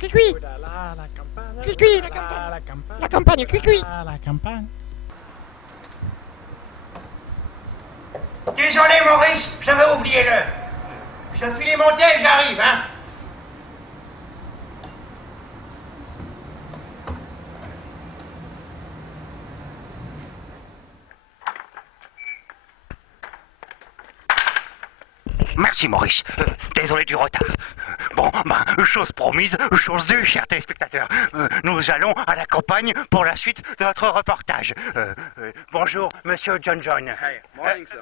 Cui-cui. Oh là là, la campagne. Cui-cui, Oh la là campagne. là, la campagne. La campagne, cui-cui. Ah, la campagne. Désolé, Maurice, j'avais oublié l'heure. Je finis monter et j'arrive, hein. Merci Maurice. Désolé du retard. Bon, chose promise, chose due, chers téléspectateurs. Nous allons à la campagne pour la suite de notre reportage. Bonjour, monsieur John John. Hey, morning, sir.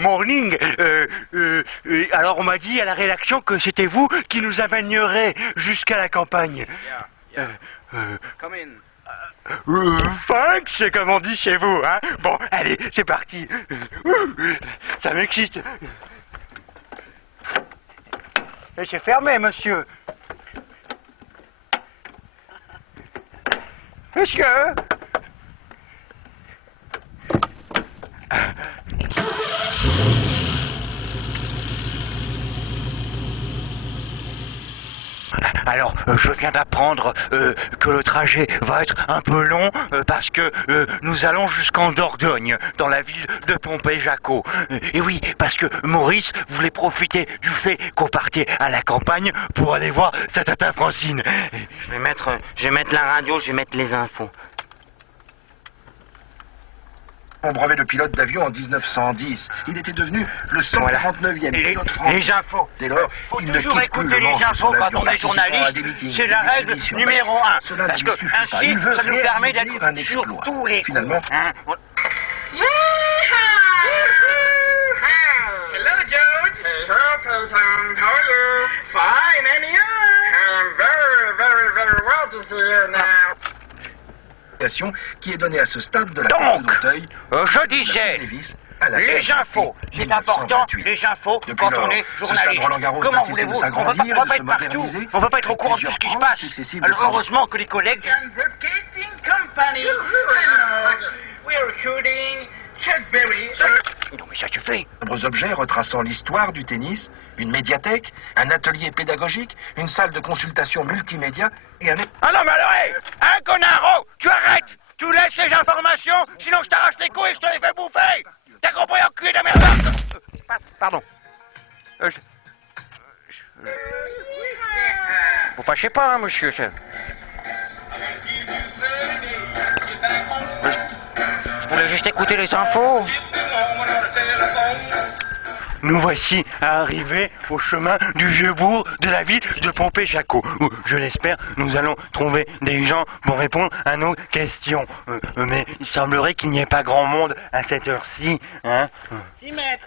Morning. Alors on m'a dit à la rédaction que c'était vous qui nous amènerez jusqu'à la campagne. Yeah. Come in. Thanks, comme on dit chez vous, hein. Bon, allez, c'est parti. Ça m'excite. Et c'est fermé, monsieur. Monsieur. Alors, je viens d'apprendre que le trajet va être un peu long parce que nous allons jusqu'en Dordogne, dans la ville de Pompée-Jacot. Et oui, parce que Maurice voulait profiter du fait qu'on partait à la campagne pour aller voir sa tata Francine. Je vais mettre la radio, je vais mettre les infos. Son brevet de pilote d'avion en 1910. Il était devenu le 149e pilote français. Les infos. Dès lors, Faut il ne toujours quitte plus écouter le manche les de infos son quand avion on est participant à journaliste. des meetings, C'est la des règle exhibitions. numéro Mais 1. cela Parce ne que lui suffit pas. ainsi, Il veut ça nous permet réaliser d'être un sur exploit. tous les coups. Finalement, Hein. Hello, George. Hey, hello, Tom. How are you? Fine, and you? I'm very, very, very well to see you now. qui est donnée à ce stade de la Donc, Coupe d'Auteuil, je disais, les infos, c'est important, les infos, Depuis quand lors, on est ce stade journaliste. Roland-Garros Comment n'a cessé de voulez-vous? On s'agrandir, va de pas se être partout, moderniser, on va pas être au avec courant de tout plusieurs ce qui se branches passe. successives de Alors travaux. heureusement que les collègues... Broadcasting Company. Hello. We're recruiting Chuck Berry. Non mais ça suffit. De nombreux objets retraçant l'histoire du tennis, une médiathèque, un atelier pédagogique, une salle de consultation multimédia et un... Ah non mais alors, hé, hein connard, tu arrêtes. Tu laisses les informations, sinon je t'arrache les couilles et je te les fais bouffer. T'as compris, enculé de merde? Pardon. Vous fâchez pas, hein, monsieur. Je voulais juste écouter les infos. Nous voici arrivés au chemin du vieux bourg de la ville de Pompée-Jacot, où, je l'espère, nous allons trouver des gens pour répondre à nos questions. Mais il semblerait qu'il n'y ait pas grand monde à cette heure-ci, hein. Si, maître,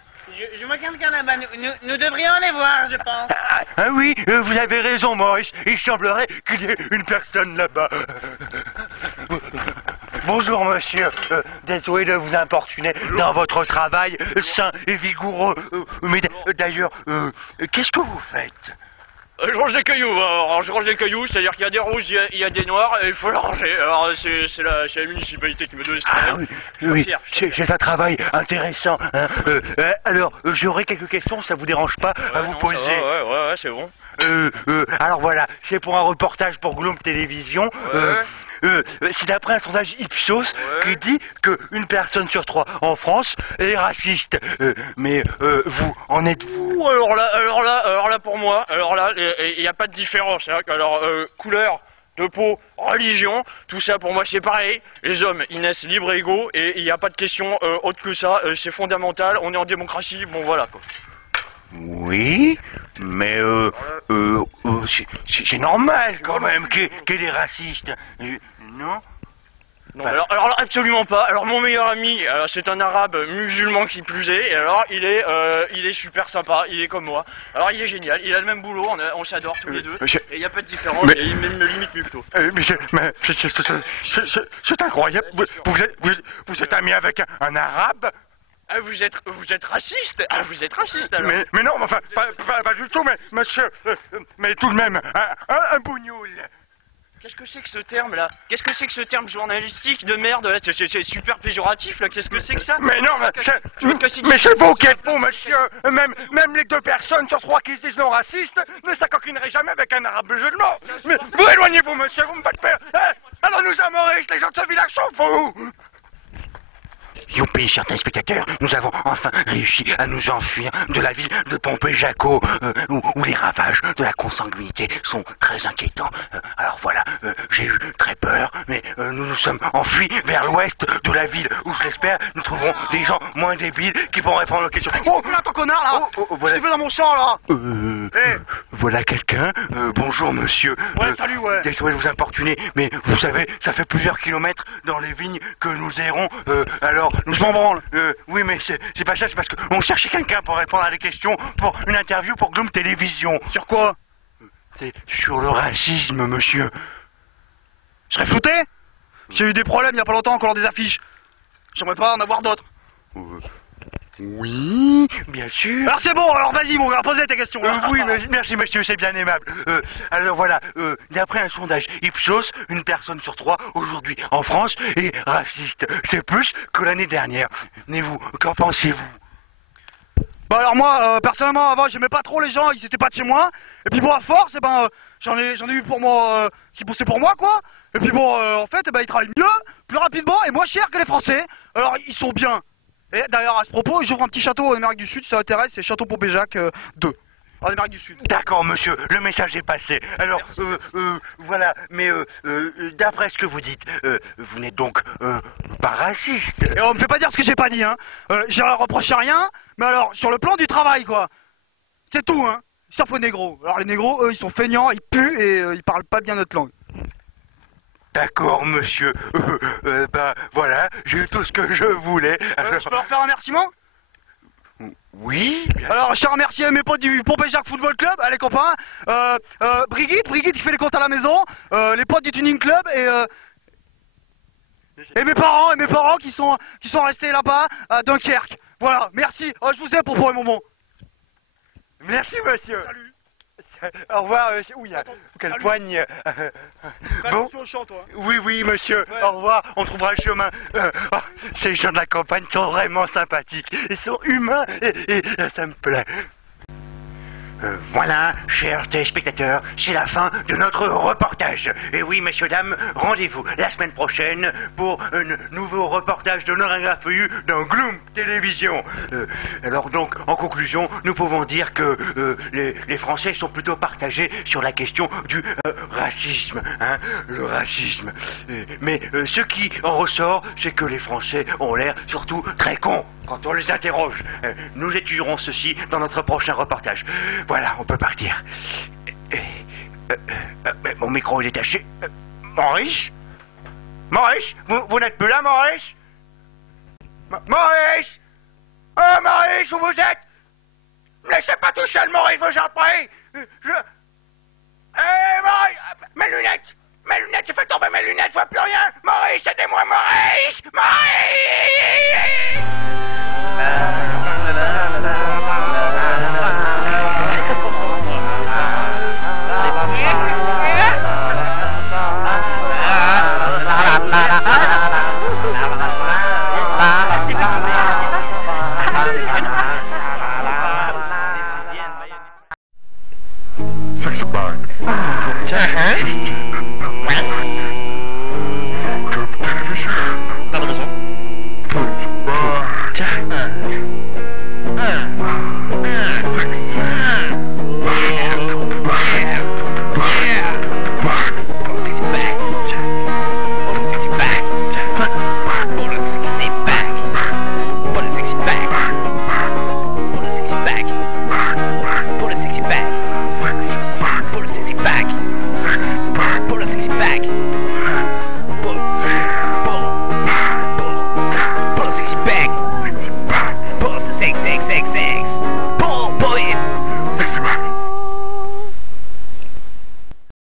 je me regarde là-bas. Nous devrions aller voir, je pense. Ah oui, vous avez raison, Maurice. Il semblerait qu'il y ait une personne là-bas. Bonjour, monsieur. Désolé de vous importuner dans votre travail sain et vigoureux. Mais d'ailleurs, qu'est-ce que vous faites? Je range des cailloux. Alors, je range des cailloux, c'est-à-dire qu'il y a des rouges, il y a des noirs, et il faut les ranger. Alors, c'est la municipalité qui me donne ce travail. Oui, c'est un travail intéressant. Hein. Alors, j'aurais quelques questions, ça vous dérange pas à vous poser? Ouais, c'est bon. Alors voilà, c'est pour un reportage pour Globe Télévision. C'est d'après un sondage Ipsos qui dit qu'une personne sur 3 en France est raciste. Mais vous, en êtes-vous? Alors là, pour moi, il n'y a pas de différence. Hein. Alors, couleur de peau, religion, tout ça pour moi c'est pareil. Les hommes, ils naissent libres et égaux et il n'y a pas de question autre que ça. C'est fondamental, on est en démocratie, bon voilà quoi. Oui, mais c'est normal quand même qu'il y ait des racistes, non? Non, alors absolument pas. Alors mon meilleur ami, c'est un arabe musulman qui plus est, et alors il est super sympa, il est comme moi. Alors il est génial, il a le même boulot, on s'adore tous les deux, et il n'y a pas de différence, et il me limite mieux que toi. C'est incroyable, vous êtes ami avec un arabe? Ah, vous êtes raciste? Ah, vous êtes raciste alors? Mais non, enfin, pas du tout, mais monsieur, mais tout de même, un bougnoul. Qu'est-ce que c'est que ce terme là? Qu'est-ce que c'est que ce terme journalistique de merde là? C'est super péjoratif là, qu'est-ce que c'est que ça? Mais non, mais Tu veux te casser mais c'est vous qui êtes faux, monsieur. Même les 2 personnes sur 3 qui se disent non racistes ne s'acoquineraient jamais avec un arabe musulman. Mais vous éloignez-vous, monsieur, vous me faites peur. Hein? Alors nous sommes Maurice, les gens de ce village sont fous. Youpi, chers téléspectateurs, nous avons enfin réussi à nous enfuir de la ville de Pompéjaco, où les ravages de la consanguinité sont très inquiétants. Alors voilà, j'ai eu très peur, mais nous nous sommes enfuis vers l'ouest de la ville, où je l'espère, nous trouverons des gens moins débiles qui vont répondre aux questions. Oh, là, ton connard, là! Voilà. Qu'est-ce que tu veux dans mon champ, là? Voilà quelqu'un. Bonjour, monsieur. Ouais, salut, ouais. Désolé de vous importuner, mais vous savez, ça fait plusieurs kilomètres dans les vignes que nous errons. Alors, Je m'en branle. oui, mais c'est pas ça, c'est parce qu'on cherchait quelqu'un pour répondre à des questions pour une interview pour Gloom Télévision. Sur quoi? C'est sur le racisme, monsieur. Je serais flouté? J'ai eu des problèmes il y a pas longtemps en collant des affiches. J'aimerais pas en avoir d'autres. Oui, bien sûr. Alors c'est bon, alors vas-y mon gars, posez tes questions. Oui, merci monsieur, c'est bien aimable. Alors voilà, d'après un sondage Ipsos, une personne sur 3 aujourd'hui en France est raciste. C'est plus que l'année dernière. Mais vous, qu'en pensez-vous? Bah alors moi, personnellement, avant j'aimais pas trop les gens, ils étaient pas de chez moi. Et puis bon, à force, j'en ai eu pour moi, qui bossaient pour moi quoi. Et puis bon, en fait, ils travaillent mieux, plus rapidement et moins cher que les Français. Alors ils sont bien. Et d'ailleurs, à ce propos, j'ouvre un petit château en Amérique du Sud, si ça t'intéresse, c'est Château Pompéjac 2, en Amérique du Sud. D'accord, monsieur, le message est passé. Alors, voilà, mais d'après ce que vous dites, vous n'êtes donc pas raciste. Et on me fait pas dire ce que j'ai pas dit, hein. J'ai reproché rien, mais alors, sur le plan du travail, quoi. C'est tout, hein. Sauf aux négros. Alors les négros, eux, ils sont feignants, ils puent et ils parlent pas bien notre langue. D'accord, monsieur. Ben voilà, j'ai eu tout ce que je voulais. Je peux leur faire un remerciement? Oui. Alors, je tiens à remercier mes potes du Pompéjac Football Club, allez copains. Brigitte qui fait les comptes à la maison. Les potes du Tuning Club et mes parents qui sont restés là-bas à Dunkerque. Voilà, merci. Je vous aime pour le moment. Merci, monsieur. Salut. Au revoir, monsieur. Ouh, quelle Salut. poigne. Bon. Attention au champ, toi. Oui, monsieur. Ouais. Au revoir. On trouvera le chemin. Ces gens de la campagne sont vraiment sympathiques. Ils sont humains et ça me plaît. Voilà, chers téléspectateurs, c'est la fin de notre reportage. Et oui, messieurs, dames, rendez-vous la semaine prochaine pour un nouveau reportage de Noringa Feuillu dans Gloom Télévision. Alors donc, en conclusion, nous pouvons dire que les Français sont plutôt partagés sur la question du racisme. Hein, le racisme. Mais ce qui en ressort, c'est que les Français ont l'air surtout très cons quand on les interroge. Nous étudierons ceci dans notre prochain reportage. Voilà, on peut partir. Mon micro est détaché. Maurice? Maurice? Vous n'êtes plus là, Maurice? Maurice? Oh, Maurice, où vous êtes? Ne laissez pas tout seul, Maurice, vous en prie. Maurice! Mes lunettes! J'ai fait tomber mes lunettes, je vois plus rien! Maurice, aidez-moi, Maurice!